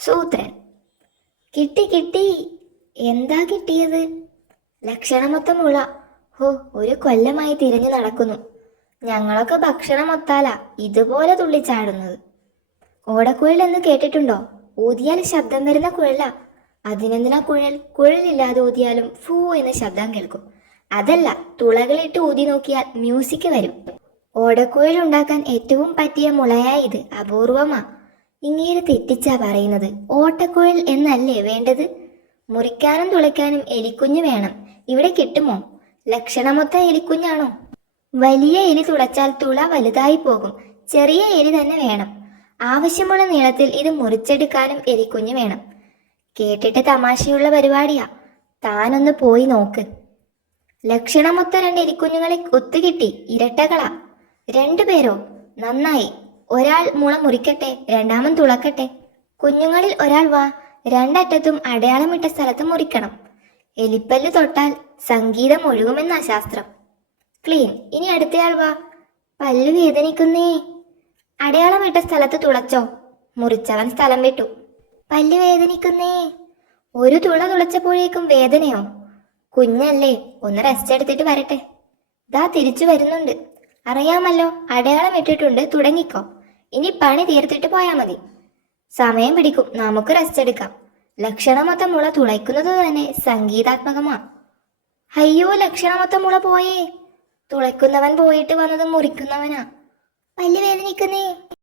സൂത്രൻ. കിട്ടി കിട്ടി. എന്താ കിട്ടിയത്? ലക്ഷണമൊത്ത മുള. ഹോ, ഒരു കൊല്ലമായി തിരഞ്ഞു നടക്കുന്നു. ഞങ്ങളൊക്കെ ഭക്ഷണമൊത്താല ഇതുപോലെ തുള്ളിച്ചാടുന്നത്. ഓടക്കുഴൽ എന്ന് കേട്ടിട്ടുണ്ടോ? ഊതിയാൽ ശബ്ദം വരുന്ന കുഴല. അതിനെന്തിനാ കുഴൽ? കുഴലില്ലാതെ ഊതിയാലും ഫൂ എന്ന ശബ്ദം കേൾക്കും. അതല്ല, തുളകളിട്ട് ഊതി നോക്കിയാൽ മ്യൂസിക് വരും. ഓടക്കുഴൽ ഉണ്ടാക്കാൻ ഏറ്റവും പറ്റിയ മുളയാ ഇത്. അപൂർവമാ. ഇങ്ങേര് തെറ്റിച്ചാ പറയുന്നത്. ഓട്ടക്കുഴൽ എന്നല്ലേ വേണ്ടത്? മുറിക്കാനും തുളയ്ക്കാനും എലിക്കുഞ്ഞ് വേണം. ഇവിടെ കിട്ടുമോ? ലക്ഷണമൊത്ത എലിക്കുഞ്ഞാണോ? വലിയ എലി തുളച്ചാൽ തുള വലുതായി പോകും. ചെറിയ എലി തന്നെ വേണം. ആവശ്യമുള്ള നീളത്തിൽ ഇത് മുറിച്ചെടുക്കാനും എലിക്കുഞ്ഞ് വേണം. കേട്ടിട്ട് തമാശയുള്ള പരിപാടിയാ. താനൊന്ന് പോയി നോക്ക്. ലക്ഷണമൊത്ത രണ്ട് എലിക്കുഞ്ഞുങ്ങളെ ഒത്തുകിട്ടി. ഇരട്ടകളാ. രണ്ടുപേരോ? നന്നായി. ഒരാൾ മുള മുറിക്കട്ടെ, രണ്ടാമൻ തുളക്കട്ടെ. കുഞ്ഞുങ്ങളിൽ ഒരാൾ വാ. രണ്ടറ്റത്തും അടയാളമിട്ട സ്ഥലത്ത് മുറിക്കണം. എലിപ്പല്ല് തൊട്ടാൽ സംഗീതം ഒഴുകുമെന്നാ ശാസ്ത്രം. ക്ലീൻ. ഇനി അടുത്തയാൾ വാ. പല്ല് വേദനിക്കുന്നേ. അടയാളമിട്ട സ്ഥലത്ത് തുളച്ചോ. മുറിച്ചവൻ സ്ഥലം വിട്ടു. പല്ല് വേദനിക്കുന്നേ. ഒരു തുള തുളച്ചപ്പോഴേക്കും വേദനയോ? കുഞ്ഞല്ലേ, ഒന്ന് റെസ്റ്റ് എടുത്തിട്ട് വരട്ടെ. ദാ തിരിച്ചു വരുന്നുണ്ട്. അറിയാമല്ലോ, അടയാളം ഇട്ടിട്ടുണ്ട്. തുടങ്ങിക്കോ. ഇനി പണി തീർത്തിട്ട് പോയാൽ മതി. സമയം പിടിക്കും, നമുക്ക് റെസ്റ്റ് എടുക്കാം. ലക്ഷണമൊത്ത മുള തുളയ്ക്കുന്നത് തന്നെ സംഗീതാത്മകമാ. അയ്യോ, ലക്ഷണമൊത്ത മുള പോയേ. തുളയ്ക്കുന്നവൻ പോയിട്ട് വന്നത് മുറിക്കുന്നവനാ. പല്ല് വേദനിക്കുന്നേ.